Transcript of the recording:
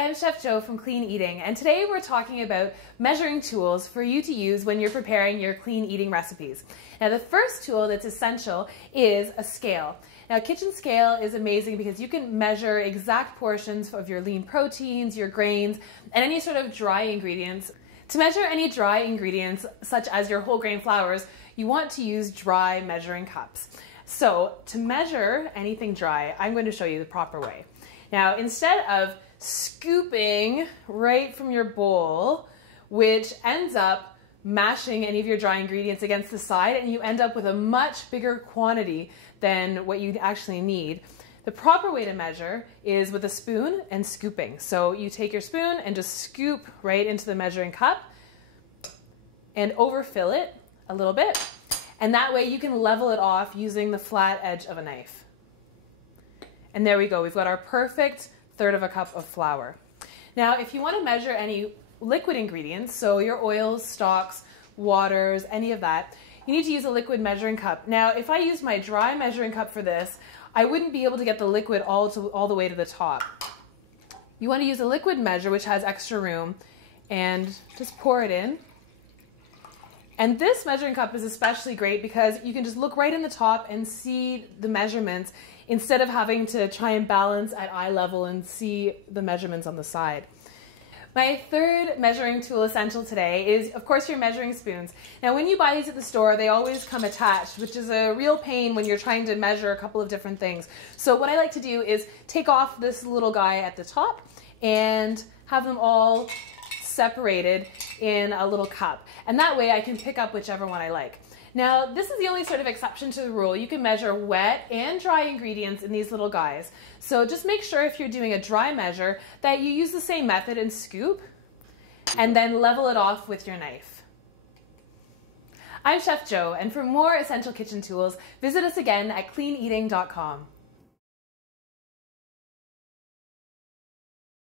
Hi, I'm Chef Jo from Clean Eating, and today we're talking about measuring tools for you to use when you're preparing your clean eating recipes. Now, the first tool that's essential is a scale. Now, a kitchen scale is amazing because you can measure exact portions of your lean proteins, your grains, and any sort of dry ingredients. To measure any dry ingredients, such as your whole grain flours, you want to use dry measuring cups. So, to measure anything dry, I'm going to show you the proper way. Now, instead of scooping right from your bowl, which ends up mashing any of your dry ingredients against the side, and you end up with a much bigger quantity than what you actually need. The proper way to measure is with a spoon and scooping. So you take your spoon and just scoop right into the measuring cup and overfill it a little bit. And that way you can level it off using the flat edge of a knife. And there we go, we've got our perfect third of a cup of flour. Now, if you want to measure any liquid ingredients, so your oils, stocks, waters, any of that, you need to use a liquid measuring cup. Now, if I used my dry measuring cup for this, I wouldn't be able to get the liquid all the way to the top. You want to use a liquid measure, which has extra room, and just pour it in. And this measuring cup is especially great because you can just look right in the top and see the measurements instead of having to try and balance at eye level and see the measurements on the side. My third measuring tool essential today is, of course, your measuring spoons. Now, when you buy these at the store, they always come attached, which is a real pain when you're trying to measure a couple of different things. So what I like to do is take off this little guy at the top and have them all separated in a little cup. And that way I can pick up whichever one I like. Now, this is the only sort of exception to the rule. You can measure wet and dry ingredients in these little guys. So just make sure if you're doing a dry measure that you use the same method and scoop and then level it off with your knife. I'm Chef Jo, and for more essential kitchen tools, visit us again at cleaneating.com.